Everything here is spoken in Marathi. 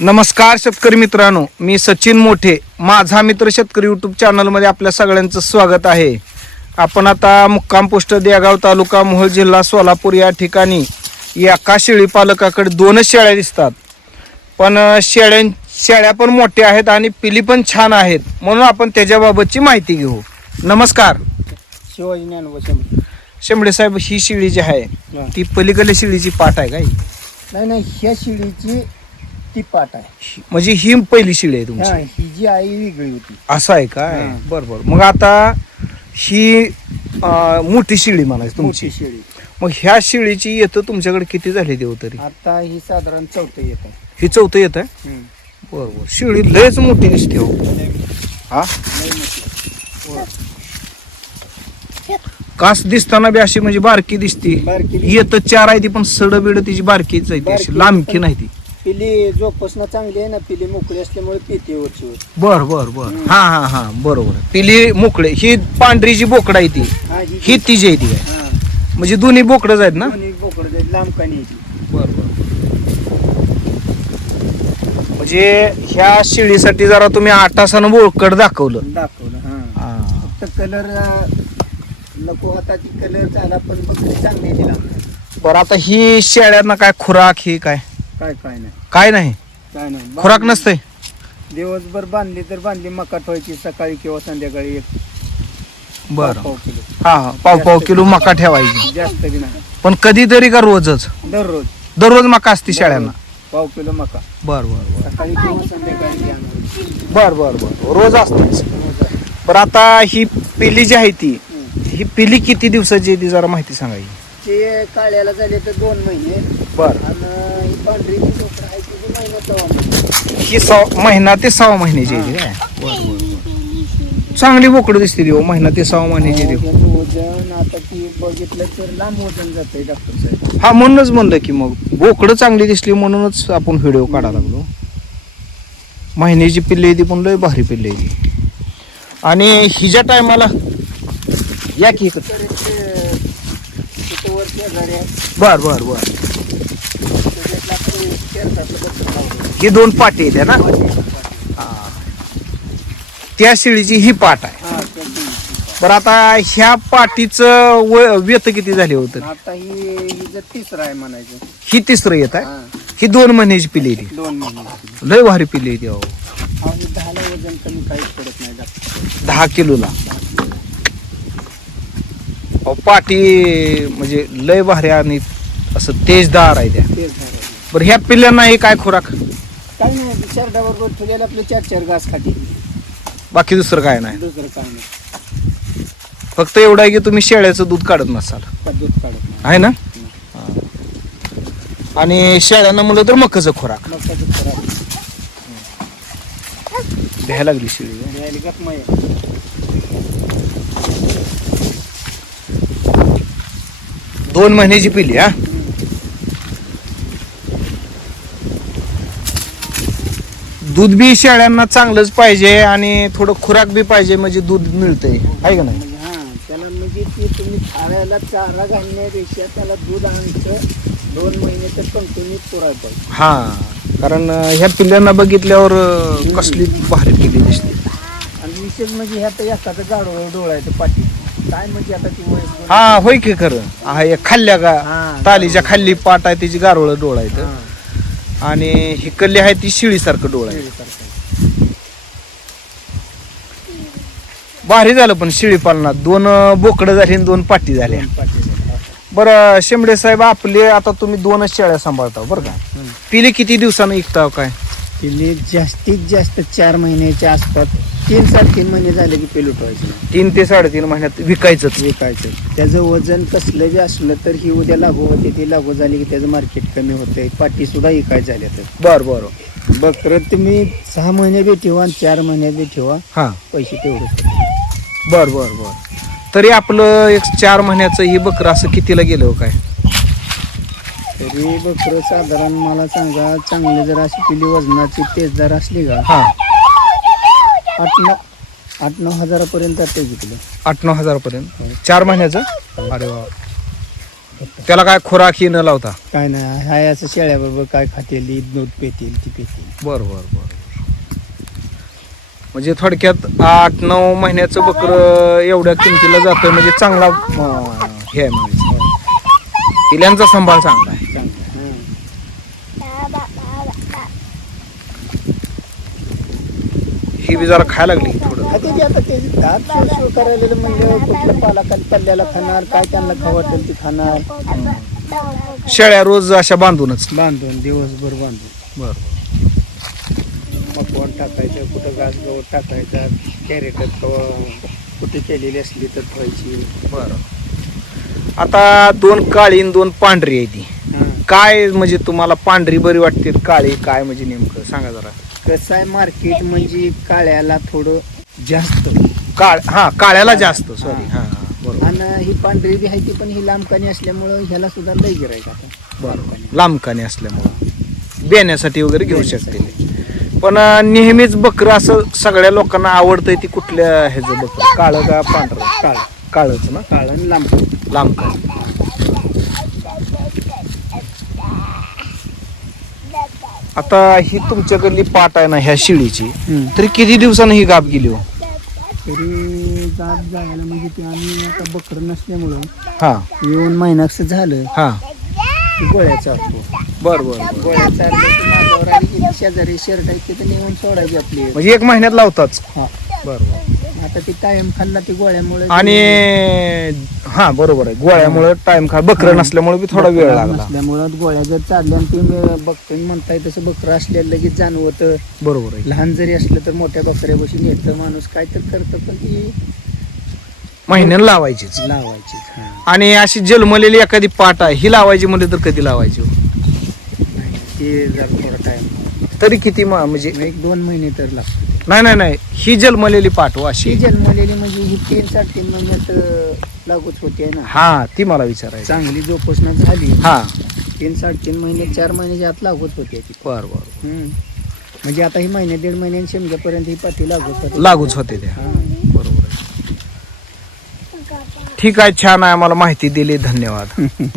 नमस्कार शेतकरी मित्रांनो मी सचिन मोठे माझा मित्र शेतकरी युट्यूब चॅनलमध्ये आपल्या सगळ्यांचं स्वागत आहे. आपण आता मुक्काम पोस्ट देगाव तालुका मोहोळ जिल्हा सोलापूर या ठिकाणी एका शेळी पालकाकडे दोनच शेळ्या दिसतात. पण शेळ्यां शेळ्या पण मोठ्या आहेत आणि पिली पण छान आहेत. म्हणून आपण त्याच्याबाबतची माहिती घेऊ. नमस्कार. शिवाजी ज्ञानोबा शंभर शेंबडे साहेब ही शेळी जी आहे. ती पलीकडल्या शेळीची पाठ आहे का ही? नाही नाही ह्या शिडीची ती पाट आहे. म्हणजे ही पहिली शेळी आहे तुमची. हा, जी आई वेगळी होती. असं आहे काय हा. बर बर. मग आता ही अं, मोठी शिळी म्हणायची तुमची. मोठी शिडी मग ह्या शिळीची येतं तुमच्याकडे किती झाली देव तरी? आता ही साधारण चौथं येत आहे. ही चौथं येत आहे? हम्म. बरोबर शिळी लयच मोठी दिसते हो. हा? मोठी. कास दिसताना बी अशी म्हणजे बारकी दिसती. बारकी दिसते. येत चार आहे ती पण सड बिड तिची बारकीच आहे ती अशी बारकी लांबकी. नाही ती. पिली जोपासना चांगली आहे ना पिली मोकळी असल्यामुळे पिते वरची. बर बर बर. हा हा हा बरोबर पिली मोकळे ही पांढरी जी बोकड आहे ती हा, ही- ही तिची आहे ती काय हा. म्हणजे दोन्ही बोकडच आहेत ना दोन्ही बोकडं आहेत, लांब आहे ती. बर बर म्हणजे ह्या शिळीसाठी जरा तुम्ही आठ तासानं बोळकड दाखवलं दाखवलं हा हा. फक्त कलर नको आता ती कलर झाला पण बकरी चांगली दिला बरं आता ही शेळ्यांना काय खुराक ही काय काय काय नाही. काय नाही? काय नाही. खुराक नसतंय? दिवसभर बांधली तर बांधली मका ठेवायची सकाळी किंवा संध्याकाळी एक बरं. पाव किलो. हा हा. पाव पाव किलो मका ठेवायची. जास्त बी नाही. पण कधीतरी का रोजच? दररोज. दररोज मका असते शेळ्यांना? पाव किलो मका. बर बर सकाळी किंवा संध्याकाळी बी आणायची. बर बर बर. रोज असते बरं आता ही पिली जी आहे ती हम्म. ही पिली किती दिवसाची आहे ती जरा माहिती सांगायची ते काळ्याला झाले तर दोन महिने. बर. आणि पांढरी जी डोकर आहे ती महिना. ही सहा महिना ते सहा महिन्याची आहे. ती काय चांगली बोकडं दिसते ती हो महिना ते सहा महिन्याची ती त्याचं वजन आता ती बघितलं तर लांब वजन जातंय डॉक्टर साहेब. हा म्हणूनच म्हणलं की मग बोकडं चांगली दिसली म्हणूनच आपण व्हिडिओ काढायला लागलो. महिन्याची पिल्ली आहे ती पण लय भारी पिल्ली आहे ती. आणि हिच्या टायमाला या की इकडं. तर तिथं आहे बर बर बर त्याच्यातलं आपलं शेरडाचं बकरं लावलं. ही दोन पाटी आहेत ना. हा. त्या शिळीची ही पाट आहे. हा. बरं आता ह्या पाटीचं व व्यत किती झाली होतं? आता ही जर तिसरा आहे म्हणायचं. ही तिसरं येत आहे? हा, ही दोन महिन्याची पिल्ली आहे दोन महिने ती लय भारी आहे ती अहो. दहाला वजन कमी काहीच पडत नाही दहा किलोला. अहो, पाटी म्हणजे लय भारी आणि असं तेजदार आहे त्या. तेच झालं बरं ह्या पिल्ल्यांना हे काय खुराक? काही नाही शेरडाबरोबर ठेवलेलं आपले चार चार घास खाटी बाकी दुसरं काय नाही. दुसरं काय नाही. फक्त एवढं आहे की तुम्ही शेळ्याचं दूध काढत नसाल. का दूध काढत नाही. आहे ना? आणि शेळ्यांना म्हणलं तर मकाचं खुराक. मग काय दूध खराब भ्यायला लागली शेळी. द्यायला गप मग. दोन महिन्याची पिल्ली हा? दूध बी शेळ्यांना चांगलंच पाहिजे आणि थोडं खुराक बी पाहिजे म्हणजे दूध मिळतंय. आहे का नाही? म्हणजे हा त्याला म्हणजे ती तुम्ही खायला चारा घालण्यापेक्षा त्याला दूध आणतं दोन महिने तर कंटिन्यू पुरायला पाहिजे. हा कारण अं, ह्या पिल्ल्यांना बघितल्यावर अं, कसली भारी पिल्ली दिसते. आणि विशेष म्हणजे ह्या तर एखादं गाडो डोळायचं पाठी. काय म्हणजे आता ती वयस हा होय की खरं. हा हे खाल्ल्या का हा. तालीच्या खाल्ली पाट आहे तिची गारोळ डोळा आहे आणि ही कल्ली आहे ती शिळीसारखं डोळा आहे. भारी झालं पण शेळी पालनात दोन बोकडं झाली आणि दोन पाटी झाल्या बरं शेंबडे साहेब आपले आता तुम्ही दोनच शेळ्या सांभाळता बरं का? पिले किती दिवसानं विकता काय? पिल्ली जास्तीत जास्त चार महिन्याच्या आसपास. तीन साडेतीन महिने झाले की पेलू ठेवायचं तीन ते साडेतीन महिन्यात विकायचंच. विकायचं त्याचं वजन कसलं बी असलं तर ही उद्या लागू होते ती लागू झाली की त्याचं मार्केट कमी होतंय. पाटी सुद्धा विकाय झाल्या तर बर. बर बकरं तुम्ही सहा महिने बी ठेवा आणि चार महिने बी ठेवा. हा. पैसे तेवढे. बर बर बर. तरी आपलं एक चार महिन्याचं ही बकरं असं कितीला गेलं हो काय? तरी बकरं साधारण मला सांगा चांगली जर अशी पिली वजनाची तेज जर असली का? हा. आठ नऊ आठ नऊ हजारापर्यंत ते घेतलं आठ नऊ हजार पर्यंत चार महिन्याचं? अरे वा. त्याला काय खुराक ही न लावता? काय नाही हाय असं शेळ्याबरोबर काय खातेली दूध पेतील ती पेतील. बर बर बर. म्हणजे थोडक्यात आठ नऊ महिन्याचं बकर एवढ्या किमतीला जातोय म्हणजे चांगला हे. आहे म्हणायचं पिल्यांचा सांभाळ चांगला आहे चांगलं हं. ही बी जरा खायला लागली थोडं. आता ते दात करायला म्हणलं कुठलं पाला खाली पल्ल्याला खाणार काय त्यांना खाऊ वाटेल ते खाणार? शेळ्या रोज अशा बांधूनच. बांधून दिवसभर बांधून. बर. मकवान टाकायचं कुठं घास गवत टाकायचा कॅरेट कुठे केलेली असली तर ठेवायची. बर. आता दोन काळी आणि दोन पांढरी आहे ती. काय म्हणजे तुम्हाला पांढरी बरी वाटते काळी काय म्हणजे नेमकं? सांगा जरा. कसं आहे मार्केट म्हणजे काळ्याला थोडं जास्त. काळ हा काळ्याला जास्त सॉरी हा. बरोबर. आणि ही पांढरी बी आहे ती पण ही लांबकानी असल्यामुळं ह्याला सुद्धा लई गिरायक आता. बरोबर. लांबकाने. असल्यामुळं. बेण्यासाठी वगैरे घेऊ शकते पण नेहमीच बकरं असं सगळ्या लोकांना आवडतंय ती कुठल्या ह्याचं बकरं? काळं का पांढरं? काळ. काळच ना? काळ आणि लांब. लांबकाने. आता ही तुमच्याकडली पाट आहे ना ह्या शिळीची तरी किती दिवसानं ही गाप गेली हो? तरी जात जायला म्हणजे ते आम्ही आता बकरं नसल्यामुळं हा. येऊन महिनाक्स झालं. हा. की गोळ्याचा असतो बर बर. बर. गोळ्या चालल्या की माझ्यावर आली की शेजारी आहे तिथं नेऊन सोडायची आपली. म्हणजे एक महिन्यात लावताच? हा. बर बर. आता ती कायम खाल्ला ती गोळ्यामुळे आणि हा बरोबर आहे. गोळ्यामुळे टाइम खा बकरं नसल्यामुळे बी थोडा वेळ लागला. नसल्यामुळं गोळ्या जर चालल्या आणि तुम्ही बघतोय म्हणताय तसं बकरं असल्याला लगेच जाणवतं. बरोबर आहे. लहान जरी असलं तर मोठ्या बकऱ्या बसून येतं माणूस. काय तर करतं पण ती महिन्यानं लावायचीच. लावायची. आणि अशी जन्मलेली एखादी पाट आहे ही लावायची म्हणजे तर कधी लावायची हो? ते जर थोडा टाइम तरी किती मा- म्हणजे एक दोन महिने तर लागतो नाही नाही नाही. ही जन्मलेली हो ती अशी जन्मलेली म्हणजे ही तीन साडेतीन महिन्यात अं, लागूच होती आहे ना? हा ती मला विचारायची. चांगली जोपासना झाली. हा. तीन साडेतीन महिने चार महिन्याच्या आत लागूच होती ती. बर बर हम्म. म्हणजे आता ही महिने दीड महिन्याने शेमग्यापर्यंत ही पाती लागूच होती. लागूच होते त्या. हा. बरोबर आहे. ठीक आहे छान आहे. मला माहिती दिली. धन्यवाद.